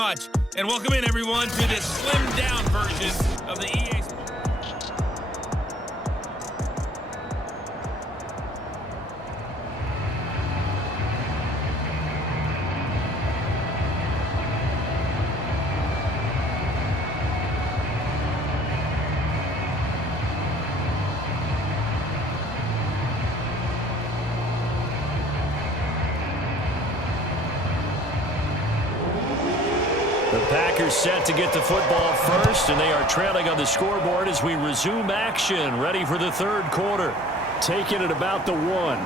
much. And welcome in, everyone, to this slimmed-down version of the EA Sports. The Packers set to get the football first, and they are trailing on the scoreboard as we resume action, ready for the third quarter. Taking it about the 1.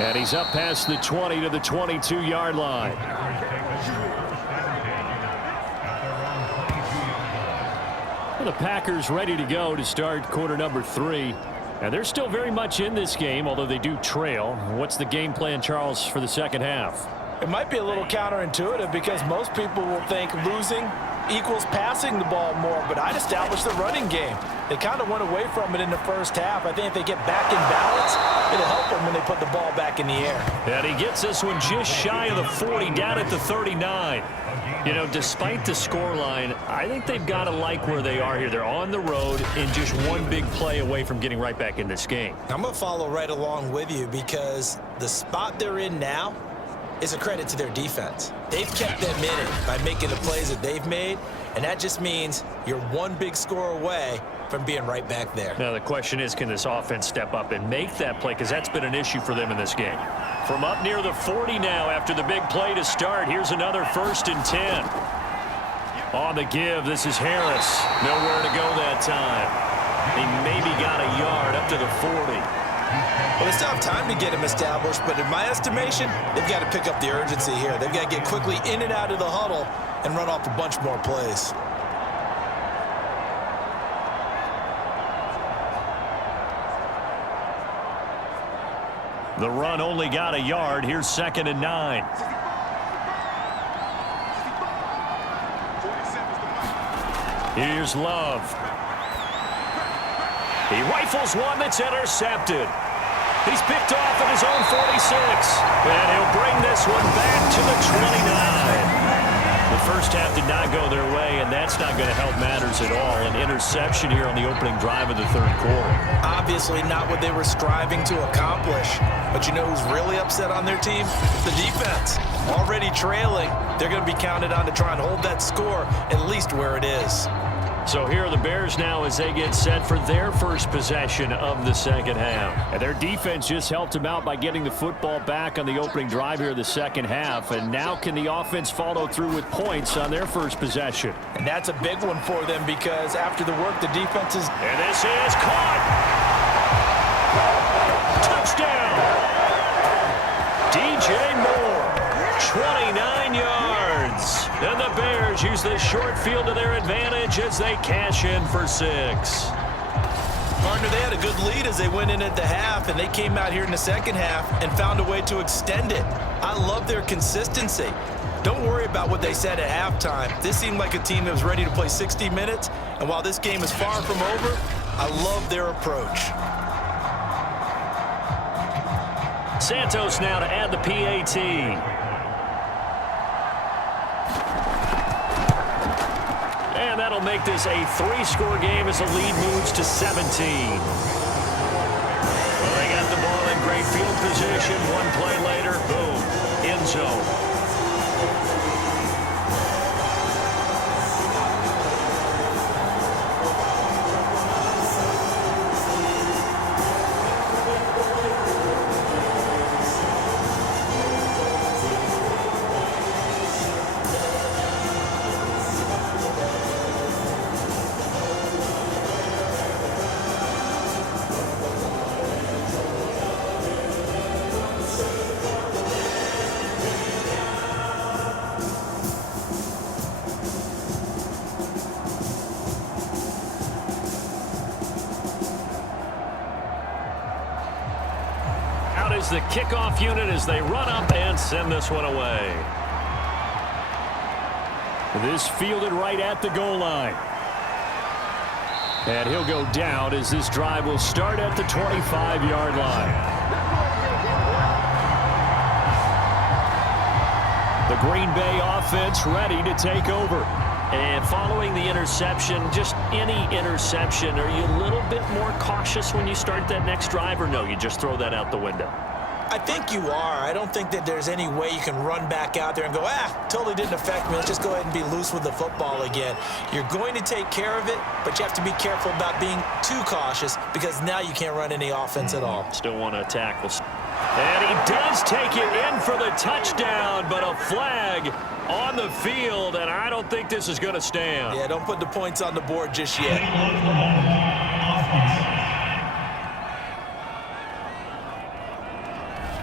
And he's up past the 20 to the 22-yard line. Well, the Packers ready to go to start quarter number 3. And they're still very much in this game, although they do trail. What's the game plan, Charles, for the second half? It might be a little counterintuitive because most people will think losing equals passing the ball more, but I'd establish the running game. They kind of went away from it in the first half. I think if they get back in balance, it'll help them when they put the ball back in the air. And he gets this one just shy of the 40, down at the 39. You know, despite the scoreline, I think they've got to like where they are here. They're on the road and just one big play away from getting right back in this game. I'm going to follow right along with you because the spot they're in now is a credit to their defense. They've kept them in it by making the plays that they've made, and that just means you're one big score away from being right back there. Now the question is, can this offense step up and make that play, because that's been an issue for them in this game. From up near the 40 now after the big play to start, here's another 1st and 10. On the give, this is Harris. Nowhere to go that time. He maybe got a yard up to the 40. Well, they still have time to get him established, but in my estimation, they've got to pick up the urgency here. They've got to get quickly in and out of the huddle and run off a bunch more plays. The run only got a yard. Here's 2nd and 9. Here's Love. He rifles one that's intercepted. He's picked off at his own 46. And he'll bring this one back to the 29. The first half did not go their way, and that's not going to help matters at all. An interception here on the opening drive of the third quarter. Obviously not what they were striving to accomplish. But you know who's really upset on their team? The defense. Already trailing. They're going to be counted on to try and hold that score at least where it is. So here are the Bears now as they get set for their first possession of the second half. And their defense just helped them out by getting the football back on the opening drive here of the second half. And now can the offense follow through with points on their first possession? And that's a big one for them because after the work the defense is... And this is caught! Touchdown! DJ Moore, 29 yards. And the Bears use this short field to their advantage as they cash in for 6. Partner, they had a good lead as they went in at the half, and they came out here in the second half and found a way to extend it. I love their consistency. Don't worry about what they said at halftime. This seemed like a team that was ready to play 60 minutes, and while this game is far from over, I love their approach. Santos now to add the PAT. And that'll make this a 3-score game as the lead moves to 17. Well, they got the ball in great field position. One play later, boom, end zone. The kickoff unit as they run up and send this one away. This fielded right at the goal line. And he'll go down as this drive will start at the 25-yard line. 3rd The Green Bay offense ready to take over. And following the interception, just any interception, are you a little bit more cautious when you start that next drive, or no, you just throw that out the window? I think you are. I don't think that there's any way you can run back out there and go, totally didn't affect me. Let's just go ahead and be loose with the football again. You're going to take care of it, but you have to be careful about being too cautious because now you can't run any offense at all. Still want to tackle. And he does take it in for the touchdown, but a flag on the field, and I don't think this is going to stand. Yeah, don't put the points on the board just yet.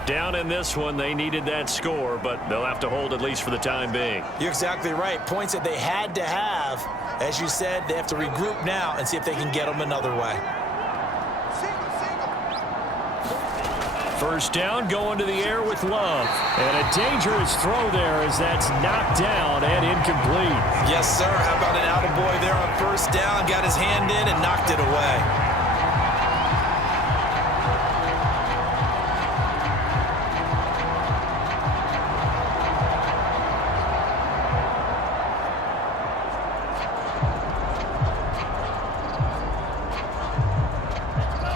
Down in this one, they needed that score, but they'll have to hold at least for the time being. You're exactly right. Points that they had to have. As you said, they have to regroup now and see if they can get them another way. First down, going to the air with Love. And a dangerous throw there as that's knocked down and incomplete. Yes, sir. How about an attaboy there on first down? Got his hand in and knocked it away.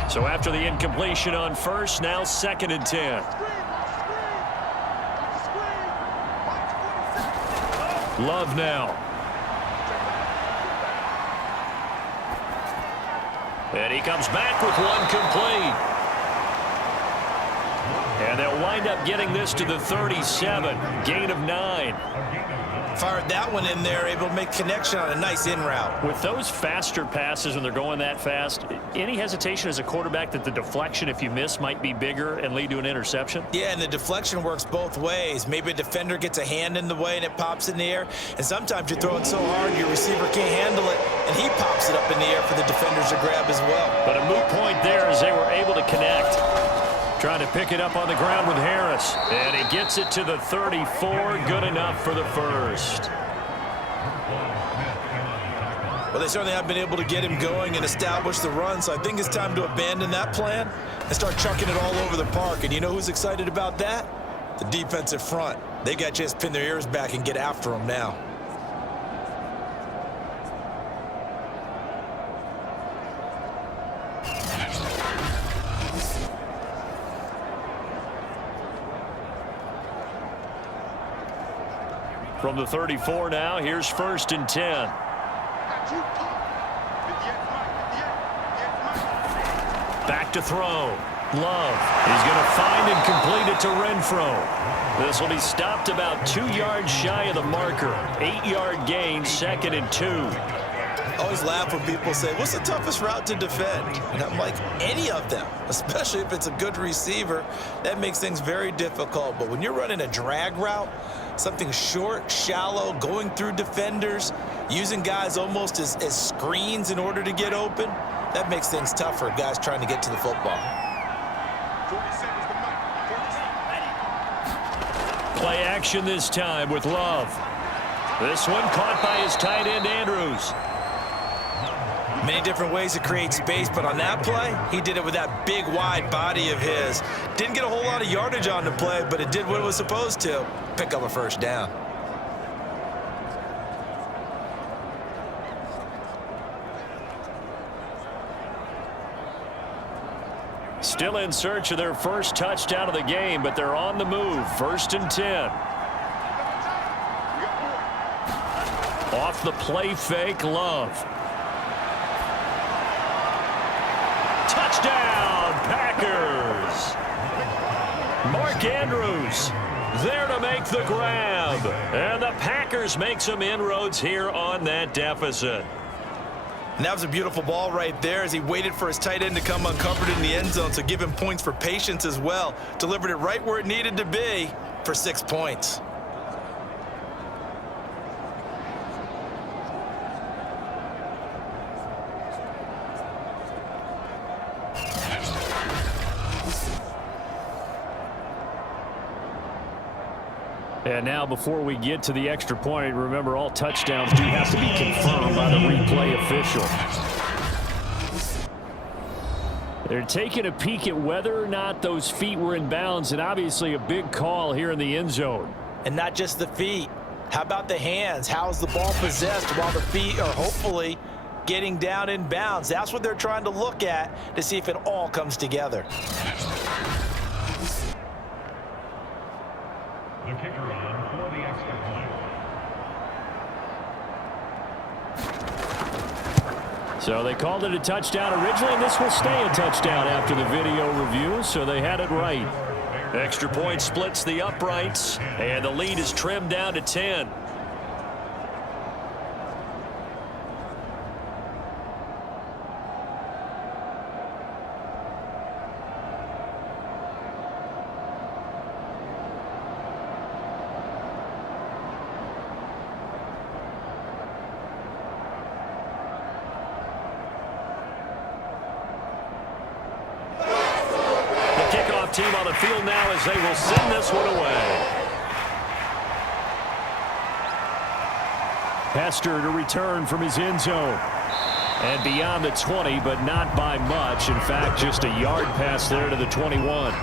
So after the incompletion on first, now 2nd and 10. Love now. And he comes back with one complete. And they'll wind up getting this to the 37. Gain of 9. Fired that one in there, able to make connection on a nice in route. With those faster passes when they're going that fast, any hesitation as a quarterback that the deflection, if you miss, might be bigger and lead to an interception? Yeah, and the deflection works both ways. Maybe a defender gets a hand in the way and it pops in the air. And sometimes you throw it so hard your receiver can't handle it, and he pops it up in the air for the defenders to grab as well. But a moot point there as they were able to connect. Trying to pick it up on the ground with Harris. And he gets it to the 34. Good enough for the first. Well, they certainly have been able to get him going and establish the run, so I think it's time to abandon that plan and start chucking it all over the park. And you know who's excited about that? The defensive front. They got to just pin their ears back and get after him now. From the 34 now, here's 1st and 10. Back to throw. Love. He's going to find and complete it to Renfro. This will be stopped about 2 yards shy of the marker. 8-yard gain, 2nd and 2. I always laugh when people say, what's the toughest route to defend? And I'm like, any of them, especially if it's a good receiver. That makes things very difficult. But when you're running a drag route, something short, shallow, going through defenders, using guys almost as screens in order to get open, that makes things tough for guys trying to get to the football. Play action this time with Love. This one caught by his tight end, Andrews. Many different ways to create space, but on that play, he did it with that big, wide body of his. Didn't get a whole lot of yardage on the play, but it did what it was supposed to. Pick up a first down. Still in search of their first touchdown of the game, but they're on the move. 1st and 10. Off the play fake, Love. Touchdown, Packers. Mark Andrews there to make the grab. And the Packers make some inroads here on that deficit. And that was a beautiful ball right there as he waited for his tight end to come uncovered in the end zone, so give him points for patience as well. Delivered it right where it needed to be for 6 points. And now before we get to the extra point, remember all touchdowns do have to be confirmed by the replay official. They're taking a peek at whether or not those feet were in bounds, and obviously a big call here in the end zone. And not just the feet. How about the hands? How is the ball possessed while the feet are hopefully getting down in bounds? That's what they're trying to look at to see if it all comes together. The kicker on for the extra point. So they called it a touchdown originally, and this will stay a touchdown after the video review, so they had it right. Extra point splits the uprights, and the lead is trimmed down to 10. Team on the field now as they will send this one away. Hester to return from his end zone. And beyond the 20, but not by much. In fact, just a yard pass there to the 21.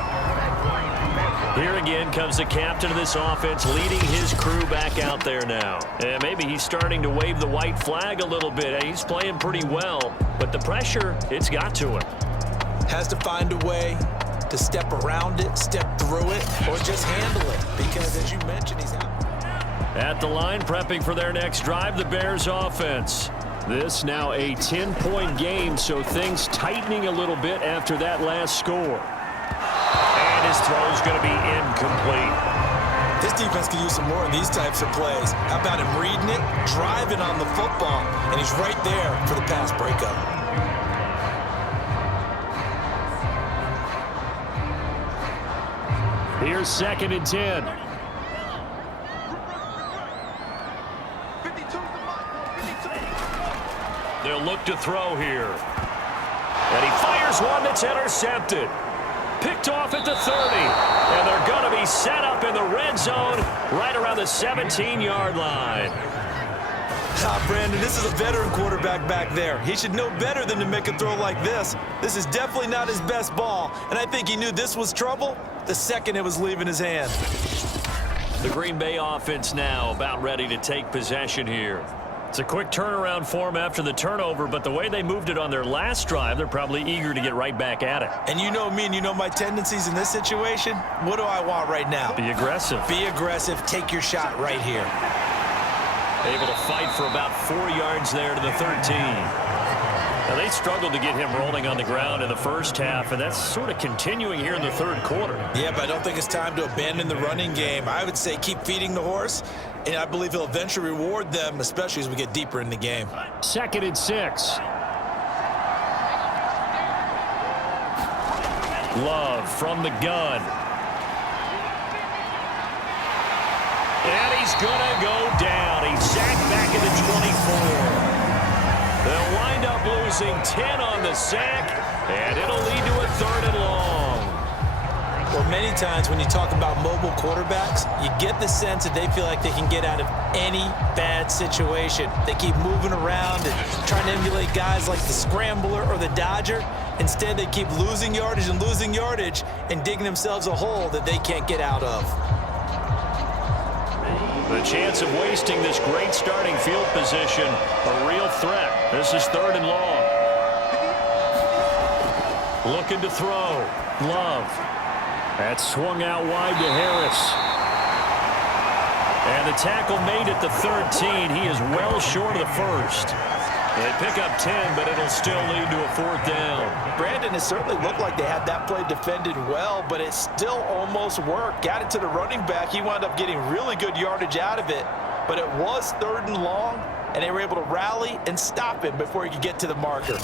Here again comes the captain of this offense, leading his crew back out there now. And maybe he's starting to wave the white flag a little bit. He's playing pretty well, but the pressure, it's got to him. Has to find a way to step around it, step through it, or just handle it. Because as you mentioned, he's out. At the line, prepping for their next drive, the Bears offense. This now a 10-point game, so things tightening a little bit after that last score. And his throw is going to be incomplete. This defense can use some more of these types of plays. How about him reading it, driving on the football, and he's right there for the pass breakup. Here's 2nd and 10. They'll look to throw here. And he fires one that's intercepted. Picked off at the 30. And they're going to be set up in the red zone right around the 17-yard line. Brandon, this is a veteran quarterback back there. He should know better than to make a throw like this. This is definitely not his best ball, and I think he knew this was trouble the second it was leaving his hand. The Green Bay offense now about ready to take possession here. It's a quick turnaround for them after the turnover, but the way they moved it on their last drive, they're probably eager to get right back at it. And you know me and you know my tendencies in this situation. What do I want right now? Be aggressive. Be aggressive. Take your shot right here. Able to fight for about 4 yards there to the 13. Now, they struggled to get him rolling on the ground in the first half, and that's sort of continuing here in the third quarter. Yeah, but I don't think it's time to abandon the running game. I would say keep feeding the horse, and I believe he'll eventually reward them, especially as we get deeper in the game. 2nd and 6. Love from the gun. And he's going to go down. He's sacked back at the 24. They'll wind up losing 10 on the sack, and it'll lead to a 3rd and long. Well, many times when you talk about mobile quarterbacks, you get the sense that they feel like they can get out of any bad situation. They keep moving around and trying to emulate guys like the Scrambler or the Dodger. Instead, they keep losing yardage and digging themselves a hole that they can't get out of. The chance of wasting this great starting field position, a real threat. This is 3rd and long. Looking to throw. Love. That's swung out wide to Harris. And the tackle made at the 13. He is well short of the first. They pick up 10, but it'll still lead to a 4th down. Brandon, it certainly looked like they had that play defended well, but it still almost worked. Got it to the running back. He wound up getting really good yardage out of it, but it was 3rd and long, and they were able to rally and stop him before he could get to the marker.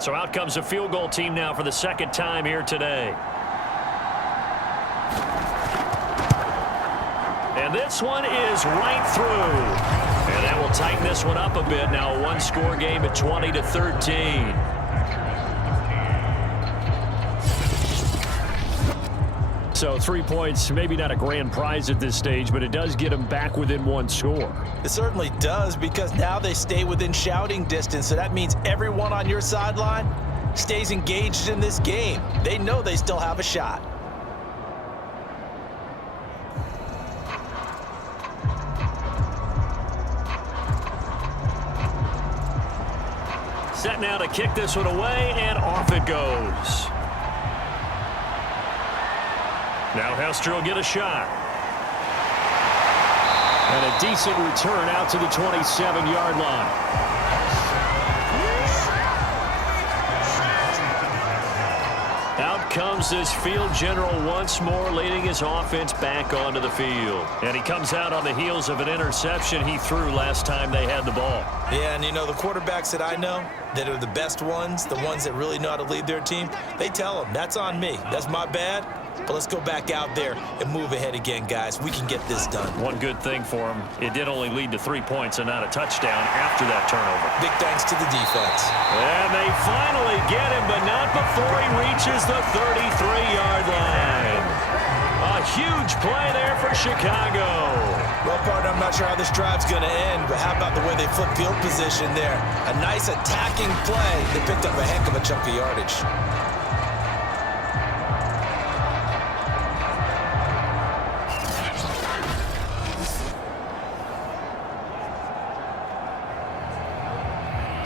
So out comes a field goal team now for the 2nd time here today. And this one is right through. And that will tighten this one up a bit. Now a 1-score game at 20-13. So 3 points, maybe not a grand prize at this stage, but it does get them back within one score. It certainly does, because now they stay within shouting distance, so that means everyone on your sideline stays engaged in this game. They know they still have a shot. Set now to kick this one away, and off it goes. Now Hester will get a shot. And a decent return out to the 27-yard line. Out comes this field general once more, leading his offense back onto the field. And he comes out on the heels of an interception he threw last time they had the ball. Yeah, and you know, the quarterbacks that I know that are the best ones, the ones that really know how to lead their team, they tell them, that's on me. That's my bad. But let's go back out there and move ahead again, guys. We can get this done. One good thing for him, it did only lead to 3 points and not a touchdown after that turnover. Big thanks to the defense. And they finally get him, but not before he reaches the 33-yard line. A huge play there for Chicago. Well, partner, I'm not sure how this drive's going to end, but how about the way they flip field position there? A nice attacking play. They picked up a heck of a chunk of yardage.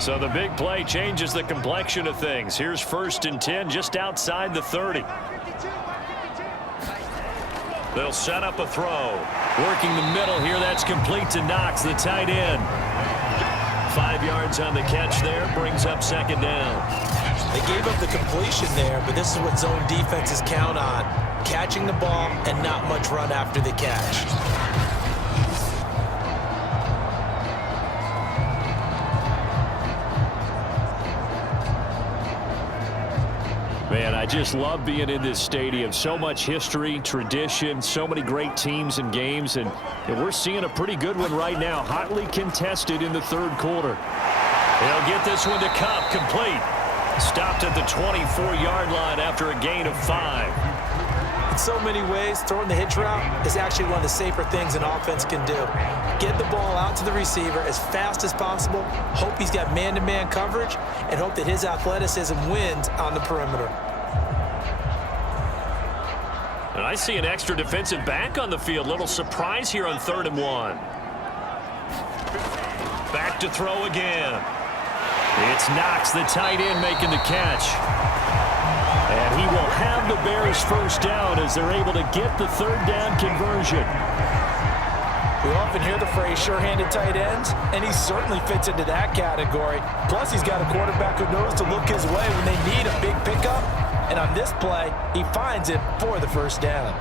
So the big play changes the complexion of things. Here's 1st and 10 just outside the 30. They'll set up a throw. Working the middle here, that's complete to Knox, the tight end. 5 yards on the catch there, brings up 2nd down. They gave up the completion there, but this is what zone defenses count on. Catching the ball and not much run after the catch. Man, I just love being in this stadium. So much history, tradition, so many great teams and games, and we're seeing a pretty good one right now, hotly contested in the 3rd quarter. He'll get this one to Cup, complete. Stopped at the 24-yard line after a gain of 5. In so many ways, throwing the hitch route is actually one of the safer things an offense can do. Get the ball out to the receiver as fast as possible, hope he's got man-to-man coverage, and hope that his athleticism wins on the perimeter. And I see an extra defensive back on the field. Little surprise here on 3rd and 1. Back to throw again. It's Knox, the tight end, making the catch. And he will have the Bears first down as they're able to get the 3rd down conversion. We often hear the phrase sure-handed tight ends, and he certainly fits into that category. Plus, he's got a quarterback who knows to look his way when they need a big pickup. And on this play, he finds it for the 1st down.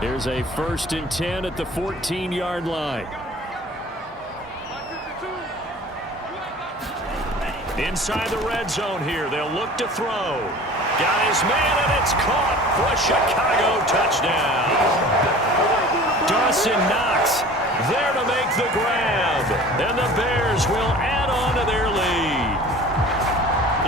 Here's a 1st and 10 at the 14-yard line. Inside the red zone here, they'll look to throw. Got his man, and it's caught for a Chicago touchdown. Dawson Knox there to make the grab, and the Bears will add on to their lead.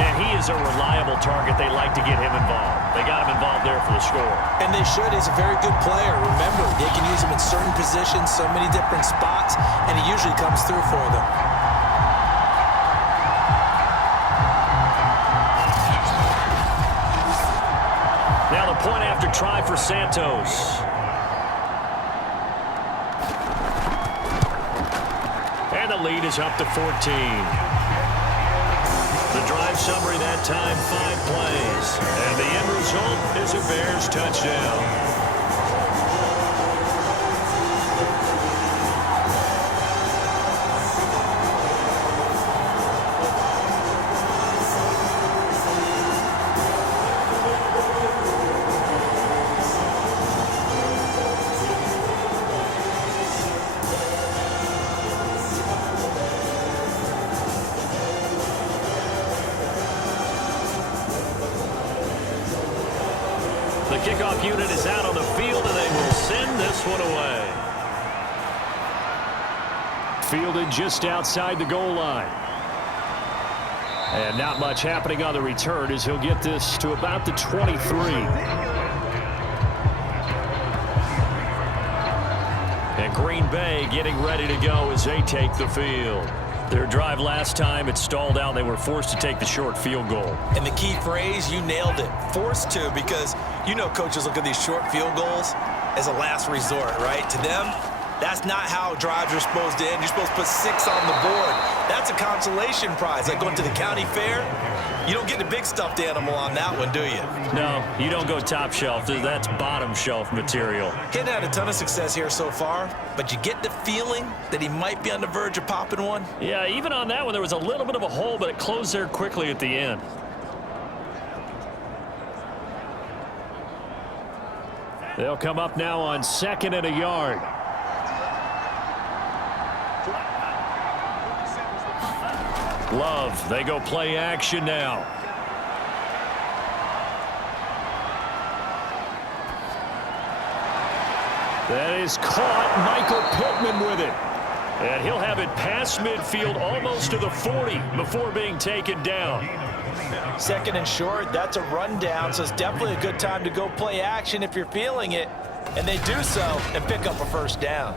And he is a reliable target. They like to get him involved. They got him involved there for the score. And they should. He's a very good player. Remember, they can use him in certain positions, so many different spots, and he usually comes through for them. Now the point after try for Santos. And the lead is up to 14. The drive summary that time, 5 plays. And the end result is a Bears touchdown. The kickoff unit is out on the field, and they will send this one away. Fielded just outside the goal line. And not much happening on the return as he'll get this to about the 23. And Green Bay getting ready to go as they take the field. Their drive last time, it stalled out. They were forced to take the short field goal. And the key phrase, you nailed it. Forced to, because you know coaches look at these short field goals as a last resort, right? To them, that's not how drives are supposed to end. You're supposed to put 6 on the board. That's a consolation prize. Like going to the county fair, you don't get the big stuffed animal on that one, do you? No, you don't go top shelf. That's bottom shelf material. He hadn't had a ton of success here so far, but you get the feeling that he might be on the verge of popping one. Yeah, even on that one, there was a little bit of a hole, but it closed there quickly at the end. They'll come up now on 2nd and a yard. Love, they go play action now. That is caught. Michael Pittman with it. And he'll have it past midfield almost to the 40 before being taken down. 2nd and short, that's a rundown, so it's definitely a good time to go play action if you're feeling it. And they do so and pick up a first down.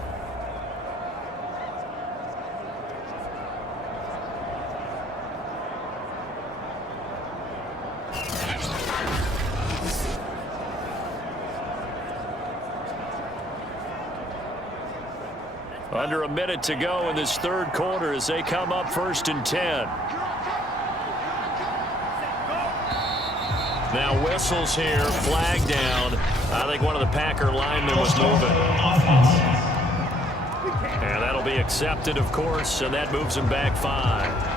Under a minute to go in this third quarter as they come up 1st and 10. Now whistles here, flag down. I think one of the Packer linemen was moving. And that'll be accepted, of course, and that moves him back 5.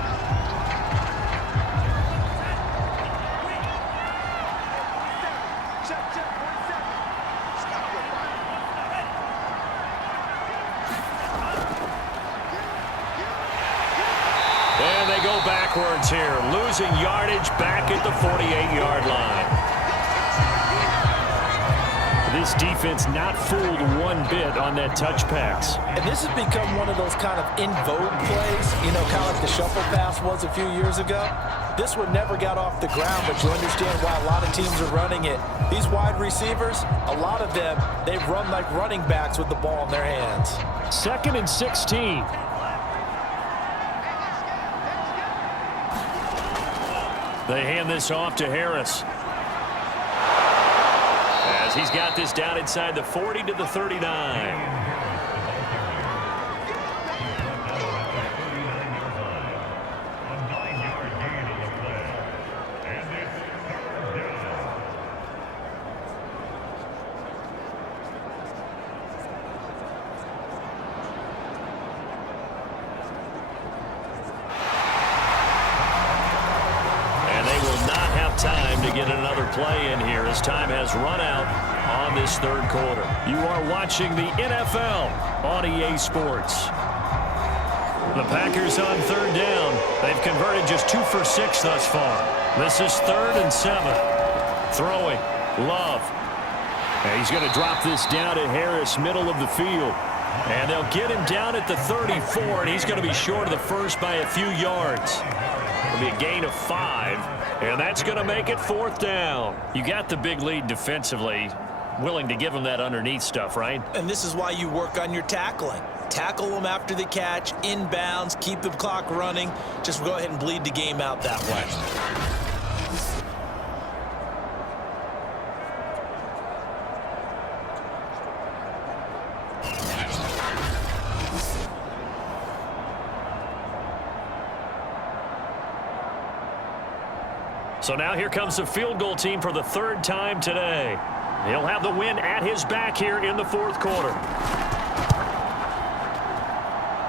Backwards here, losing yardage back at the 48-yard line. This defense not fooled one bit on that touch pass. And this has become one of those kind of in vogue plays, you know, kind of like the shuffle pass was a few years ago. This one never got off the ground, but you understand why a lot of teams are running it. These wide receivers, a lot of them, they run like running backs with the ball in their hands. 2nd and 16. They hand this off to Harris. As he's got this down inside the 40 to the 39. Time to get another play in here as time has run out on this third quarter. You are watching the NFL on EA Sports. The Packers on 3rd down. They've converted just 2 for 6 thus far. This is 3rd and 7. Throwing. Love. And he's going to drop this down to Harris, middle of the field. And they'll get him down at the 34, and he's going to be short of the first by a few yards. It'll be a gain of 5. And that's going to make it 4th down. You got the big lead defensively. Willing to give them that underneath stuff, right? And this is why you work on your tackling. Tackle them after the catch, inbounds, keep the clock running. Just go ahead and bleed the game out that way. So now here comes the field goal team for the 3rd time today. He'll have the win at his back here in the 4th quarter.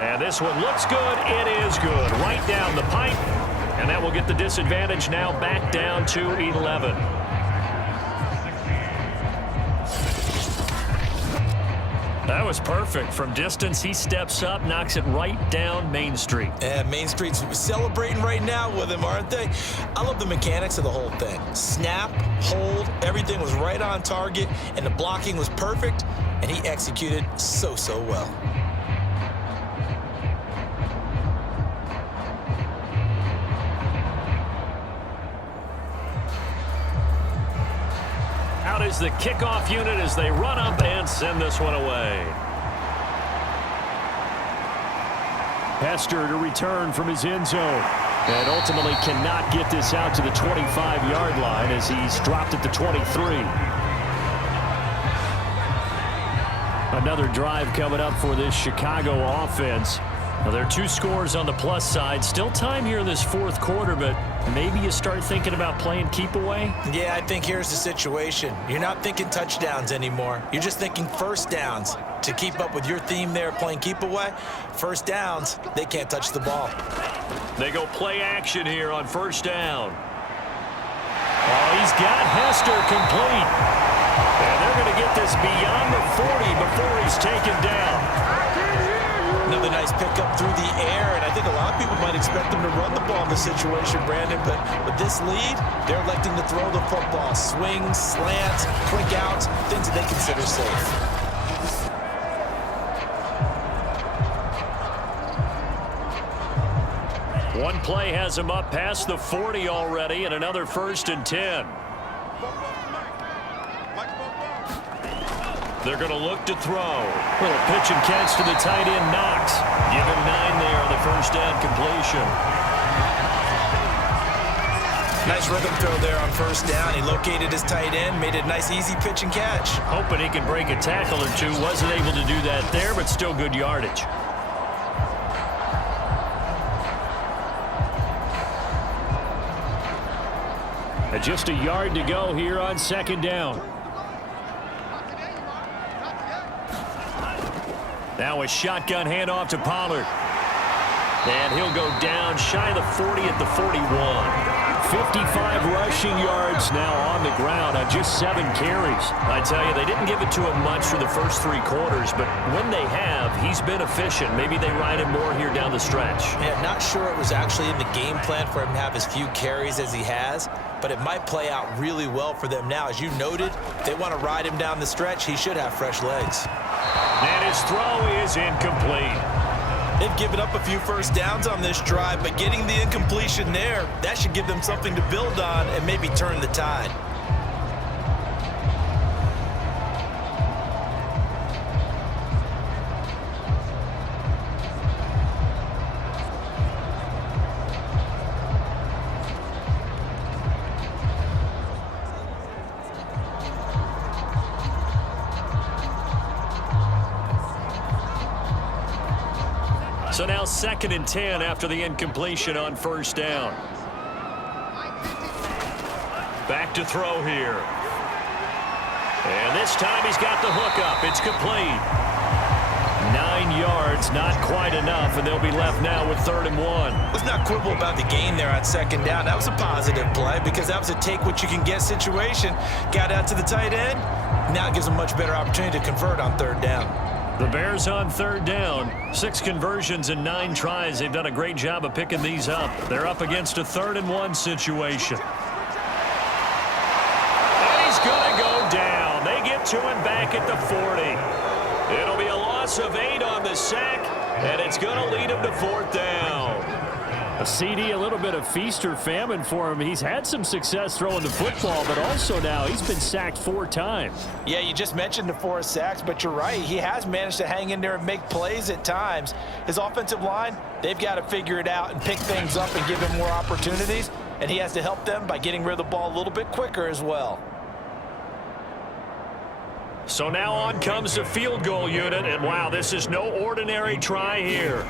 And this one looks good. It is good. Right down the pipe. And that will get the disadvantage now back down to 11. That was perfect. From distance, he steps up, knocks it right down Main Street. And Main Street's celebrating right now with him, aren't they? I love the mechanics of the whole thing. Snap, hold, everything was right on target, and the blocking was perfect, and he executed so well. the kickoff unit as they run up and send this one away. Hester to return from his end zone. And ultimately cannot get this out to the 25-yard line as he's dropped at the 23. Another drive coming up for this Chicago offense. Now, there are 2 scores on the plus side. Still time here in this fourth quarter, but maybe you start thinking about playing keep away? Yeah, I think here's the situation. You're not thinking touchdowns anymore. You're just thinking first downs. To keep up with your theme there, playing keep away, first downs, they can't touch the ball. They go play action here on first down. Oh, he's got Hester complete. And they're going to get this beyond the 40 before he's taken down. Another nice pickup through the air, and I think a lot of people might expect them to run the ball in this situation, Brandon, but with this lead, they're electing to throw the football. Swings, slants, quick outs, things that they consider safe. One play has him up past the 40 already, and another 1st and 10. They're going to look to throw. Little pitch and catch to the tight end, Knox. Give him 9 there on the first down completion. Nice rhythm throw there on first down. He located his tight end, made it a nice easy pitch and catch. Hoping he can break a tackle or two. Wasn't able to do that there, but still good yardage. Just a yard to go here on second down. Now a shotgun handoff to Pollard. And he'll go down shy of the 40 at the 41. 55 rushing yards now on the ground on just 7 carries. I tell you, they didn't give it to him much for the first 3 quarters, but when they have, he's been efficient. Maybe they ride him more here down the stretch. Yeah, not sure it was actually in the game plan for him to have as few carries as he has, but it might play out really well for them now. As you noted, if they want to ride him down the stretch, he should have fresh legs. And his throw is incomplete. They've given up a few first downs on this drive, but getting the incompletion there, that should give them something to build on and maybe turn the tide. So now 2nd and 10 after the incompletion on first down. Back to throw here. And this time he's got the hook up. It's complete. 9 yards, not quite enough, and they'll be left now with 3rd and 1. Let's not quibble about the gain there on second down. That was a positive play because that was a take-what-you-can-get situation. Got out to the tight end. Now it gives them a much better opportunity to convert on 3rd down. The Bears on 3rd down. 6 conversions and 9 tries. They've done a great job of picking these up. They're up against a 3rd and 1 situation. And he's going to go down. They get to him back at the 40. It'll be a loss of 8 on the sack, and it's going to lead him to 4th down. A CD, a little bit of feast or famine for him. He's had some success throwing the football, but also now he's been sacked 4 times. Yeah, you just mentioned the 4 sacks, but you're right. He has managed to hang in there and make plays at times. His offensive line, they've got to figure it out and pick things up and give him more opportunities, and he has to help them by getting rid of the ball a little bit quicker as well. So now on comes the field goal unit, and wow, this is no ordinary try here.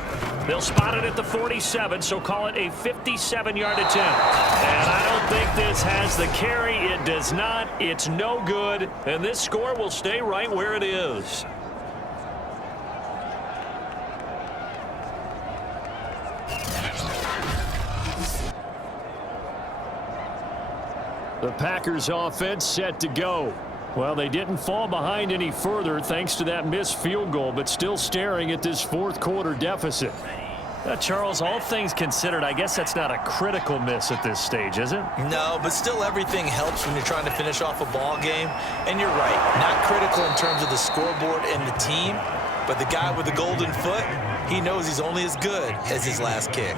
They'll spot it at the 47, so call it a 57-yard attempt. And I don't think this has the carry. It does not. It's no good, and this score will stay right where it is. The Packers offense set to go. Well, they didn't fall behind any further thanks to that missed field goal, but still staring at this 4th quarter deficit. Charles, all things considered, I guess that's not a critical miss at this stage, is it? No, but still everything helps when you're trying to finish off a ball game. And you're right, not critical in terms of the scoreboard and the team, but the guy with the golden foot, he knows he's only as good as his last kick.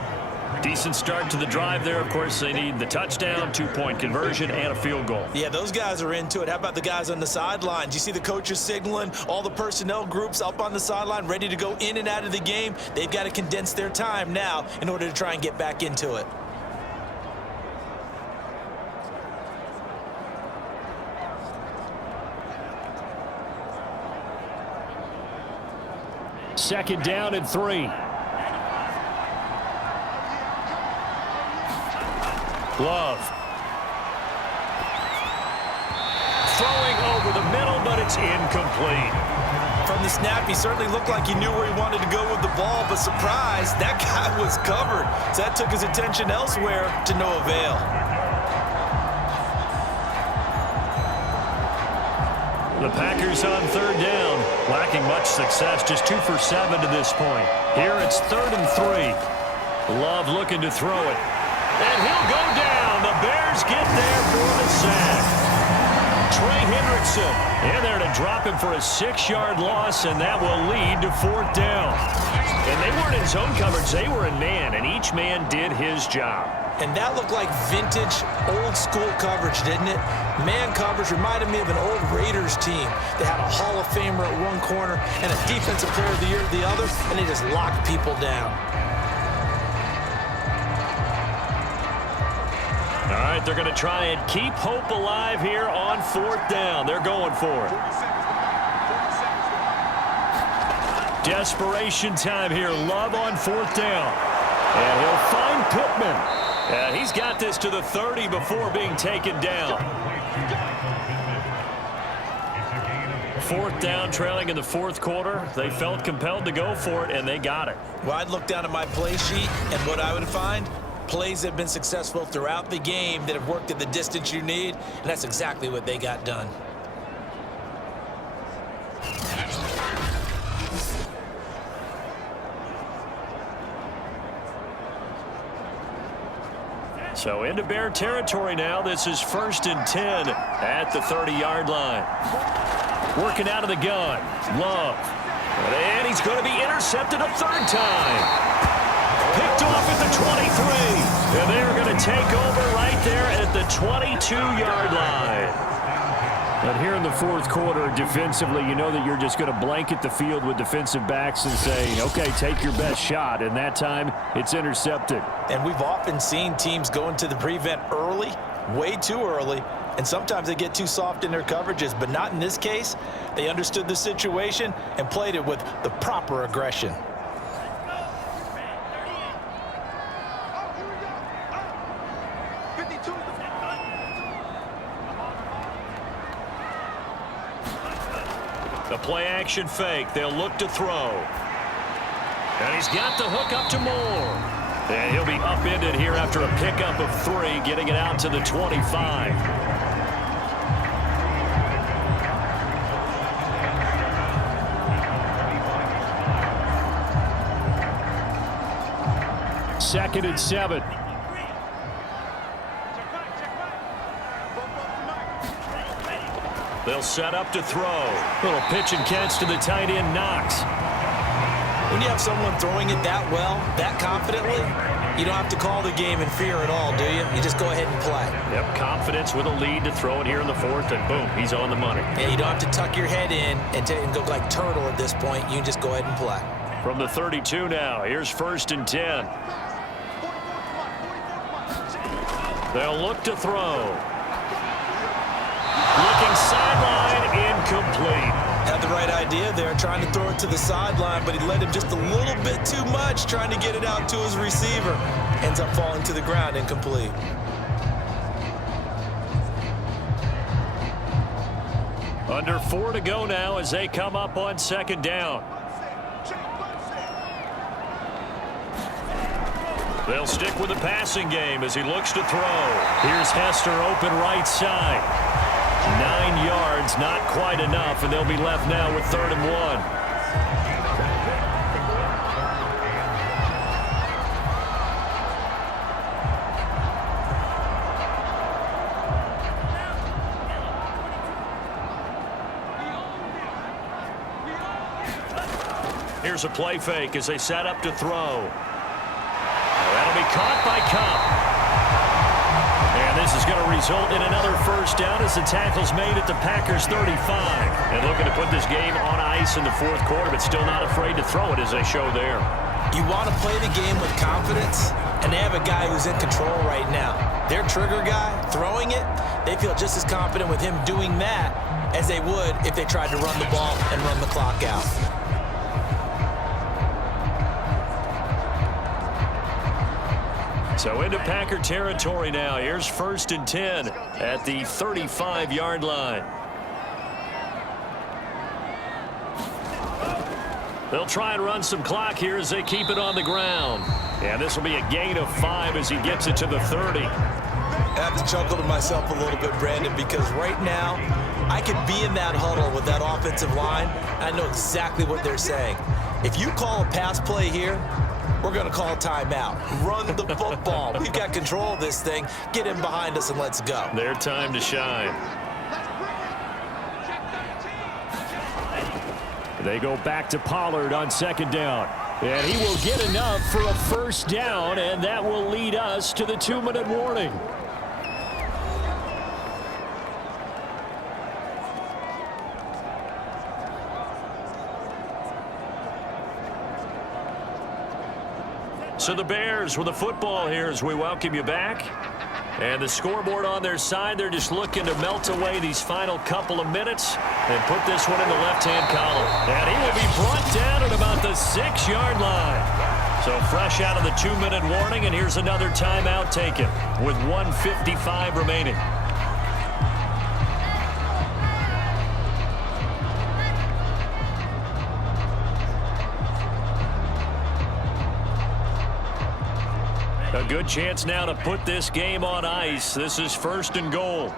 Decent start to the drive there. Of course, they need the touchdown, 2-point conversion, and a field goal. Yeah, those guys are into it. How about the guys on the sidelines? You see the coaches signaling, all the personnel groups up on the sideline ready to go in and out of the game. They've got to condense their time now in order to try and get back into it. Second down and 3. Love. Throwing over the middle, but it's incomplete. From the snap, he certainly looked like he knew where he wanted to go with the ball, but surprise, that guy was covered. So that took his attention elsewhere to no avail. The Packers on third down, lacking much success, just 2 for 7 to this point. Here it's 3rd and 3. Love looking to throw it. And he'll go down. The Bears get there for the sack. Trey Hendrickson in there to drop him for a 6-yard loss, and that will lead to 4th down. And they weren't in zone coverage. They were in man, and each man did his job. And that looked like vintage, old-school coverage, didn't it? Man coverage reminded me of an old Raiders team. They had a Hall of Famer at one corner and a Defensive Player of the Year at the other, and they just locked people down. All right, they're going to try and keep hope alive here on 4th down. They're going for it. Desperation time here. Love on 4th down. And he'll find Pittman. And he's got this to the 30 before being taken down. 4th down, trailing in the 4th quarter. They felt compelled to go for it, and they got it. Well, I'd look down at my play sheet, and what I would find, plays that have been successful throughout the game that have worked at the distance you need, and that's exactly what they got done. So into Bear territory now. This is 1st and 10 at the 30-yard line. Working out of the gun. Love. And he's going to be intercepted a 3rd time. Picked off at the 23. And they're going to take over right there at the 22-yard line. But here in the 4th quarter, defensively, you know that you're just going to blanket the field with defensive backs and say, okay, take your best shot. And that time, it's intercepted. And we've often seen teams go into the prevent early, way too early, and sometimes they get too soft in their coverages, but not in this case. They understood the situation and played it with the proper aggression. The play-action fake. They'll look to throw. And he's got the hook up to Moore. And he'll be upended here after a pickup of 3, getting it out to the 25. Second and 7. They'll set up to throw. Little pitch and catch to the tight end, Knox. When you have someone throwing it that well, that confidently, you don't have to call the game in fear at all, do you? You just go ahead and play. Yep, confidence with a lead to throw it here in the 4th, and boom, he's on the money. Yeah, you don't have to tuck your head in and go like turtle at this point. You just go ahead and play. From the 32 now, here's 1st and 10. They'll look to throw. Looking sideline, incomplete. Had the right idea there, trying to throw it to the sideline, but he led him just a little bit too much, trying to get it out to his receiver. Ends up falling to the ground, incomplete. Under 4 to go now as they come up on 2nd down. They'll stick with the passing game as he looks to throw. Here's Hester open right side. 9 yards, not quite enough, and they'll be left now with 3rd and 1. Here's a play fake as they set up to throw. That'll be caught by Cup. And this is going to result in another first down as the tackle's made at the Packers 35. And looking to put this game on ice in the fourth quarter, but still not afraid to throw it as they show there. You want to play the game with confidence, and they have a guy who's in control right now. Their trigger guy, throwing it, they feel just as confident with him doing that as they would if they tried to run the ball and run the clock out. So into Packer territory now. Here's 1st and 10 at the 35-yard line. They'll try and run some clock here as they keep it on the ground. And this will be a gain of 5 as he gets it to the 30. I have to chuckle to myself a little bit, Brandon, because right now I could be in that huddle with that offensive line. I know exactly what they're saying. If you call a pass play here, we're going to call a timeout. Run the football. We've got control of this thing. Get in behind us and let's go. Their time to shine. They go back to Pollard on 2nd down. And he will get enough for a first down, and that will lead us to the 2-minute warning. So the Bears with the football here as we welcome you back. And the scoreboard on their side, they're just looking to melt away these final couple of minutes and put this one in the left-hand column. And he will be brought down at about the 6-yard line. So fresh out of the 2-minute warning, and here's another timeout taken with 1:55 remaining. A good chance now to put this game on ice. This is 1st and goal.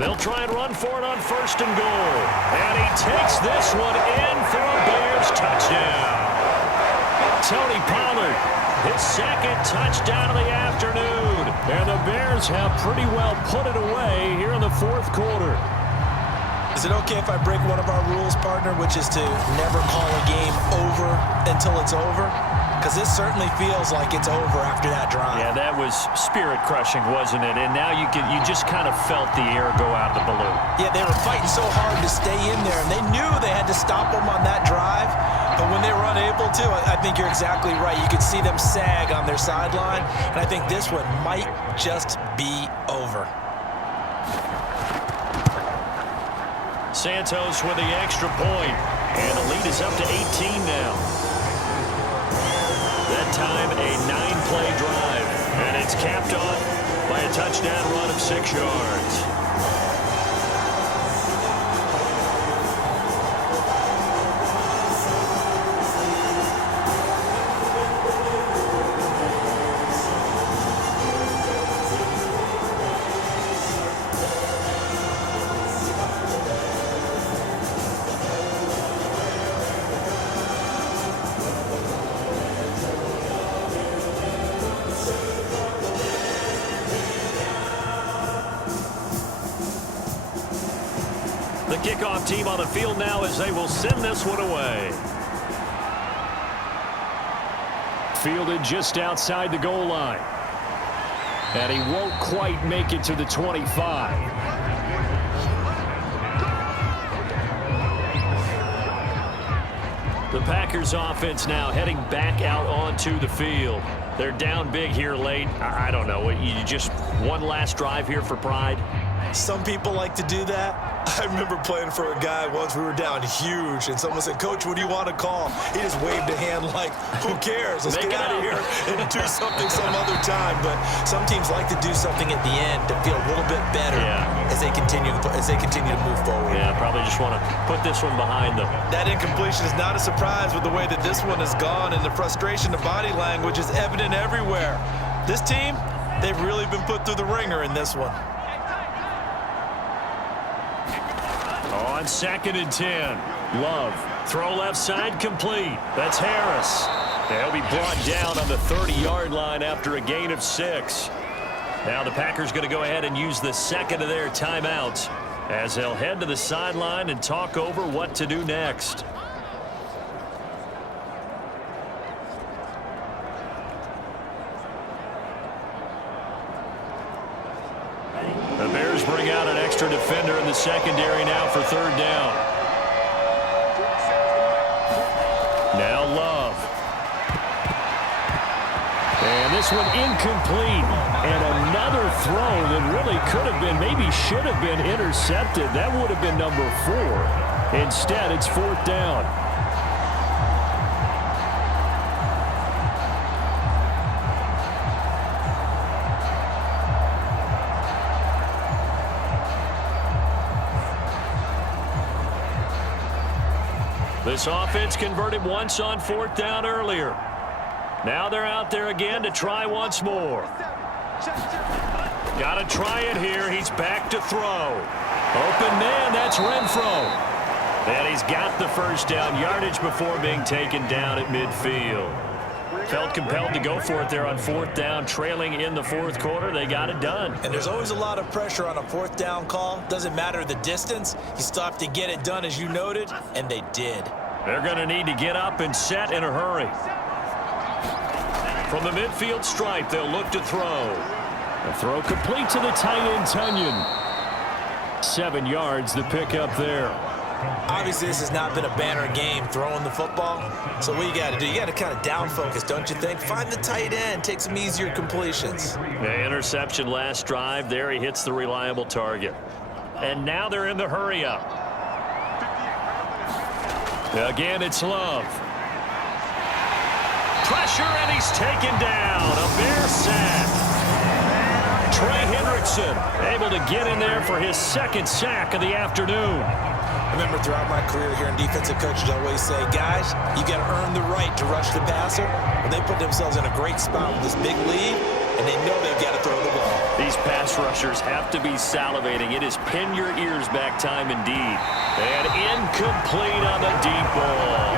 They'll try and run for it on 1st and goal. And he takes this one in for a Bears touchdown. Tony Pollard, his 2nd touchdown of the afternoon. And the Bears have pretty well put it away here in the 4th quarter. Is it okay if I break one of our rules, partner, which is to never call a game over until it's over? Because this certainly feels like it's over after that drive. Yeah, that was spirit-crushing, wasn't it? And now you just kind of felt the air go out of the balloon. Yeah, they were fighting so hard to stay in there, and they knew they had to stop them on that drive. But when they were unable to, I think you're exactly right. You could see them sag on their sideline, and I think this one might just be over. Santos with the extra point, and the lead is up to 18 now. That time a 9-play drive, and it's capped off by a touchdown run of 6 yards. The kickoff team on the field now as they will send this one away. Fielded just outside the goal line. And he won't quite make it to the 25. The Packers offense now heading back out onto the field. They're down big here late. I don't know. You just one last drive here for pride? Some people like to do that. I remember playing for a guy once. We were down huge, and someone said, "Coach, what do you want to call?" He just waved a hand like, "Who cares? Let's get out of here and do something some other time." But some teams like to do something at the end to feel a little bit better as they continue to move forward. Yeah, probably just want to put this one behind them. That incompletion is not a surprise with the way that this one has gone, and the frustration of body language is evident everywhere. This team, they've really been put through the ringer in this one. On 2nd and 10, Love, throw left side complete. That's Harris. They'll be brought down on the 30-yard line after a gain of 6. Now the Packers going to go ahead and use the second of their timeouts as they'll head to the sideline and talk over what to do next. Bears bring out an extra defender in the secondary now for third down. Now Love. And this one incomplete. And another throw that really could have been, maybe should have been intercepted. That would have been number 4. Instead, it's fourth down. This offense converted once on fourth down earlier. Now they're out there again to try once more. Got to try it here. He's back to throw. Open man, that's Renfro. And he's got the first down yardage before being taken down at midfield. Felt compelled to go for it there on fourth down, trailing in the fourth quarter. They got it done. And there's always a lot of pressure on a fourth down call. Doesn't matter the distance. You still have to get it done, as you noted, and they did. They're going to need to get up and set in a hurry. From the midfield stripe, they'll look to throw. The throw complete to the tight end, Tunyon. 7 yards, the pickup there. Obviously, this has not been a banner game throwing the football. So what you got to do, you got to kind of down focus, don't you think? Find the tight end, take some easier completions. The interception last drive. There he hits the reliable target. And now they're in the hurry up. Again, it's Love. Pressure, and he's taken down. A Bear sack. Trey Hendrickson able to get in there for his second sack of the afternoon. I remember throughout my career here in defensive coaches, I always say, guys, you got to earn the right to rush the passer. Well, they put themselves in a great spot with this big lead, and they know they've got to throw the ball. These pass rushers have to be salivating. It is pin your ears back time indeed. And incomplete on the deep ball.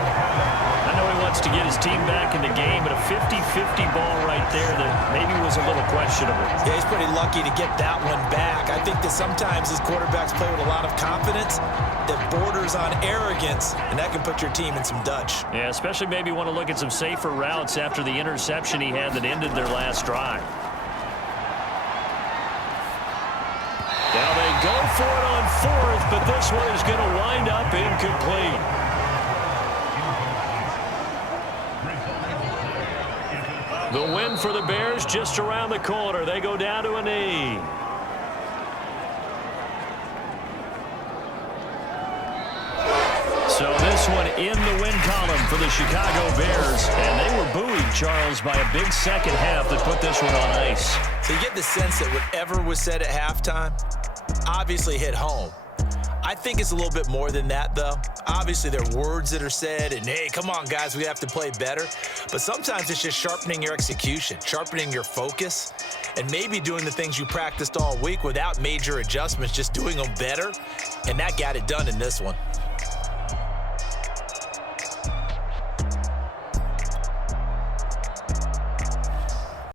I know he wants to get his team back in the game, but a 50-50 ball right there that maybe was a little questionable. Yeah, he's pretty lucky to get that one back. I think that sometimes his quarterbacks play with a lot of confidence that borders on arrogance, and that can put your team in some Dutch. Yeah, especially maybe want to look at some safer routes after the interception he had that ended their last drive. Now they go for it on fourth, but this one is going to wind up incomplete. The win for the Bears just around the corner. They go down to a knee. So this one in the win column for the Chicago Bears. And they were buoyed, Charles, by a big second half that put this one on ice. So you get the sense that whatever was said at halftime obviously hit home. I think it's a little bit more than that, though. Obviously, there are words that are said, and, hey, come on, guys, we have to play better. But sometimes it's just sharpening your execution, sharpening your focus, and maybe doing the things you practiced all week without major adjustments, just doing them better. And that got it done in this one.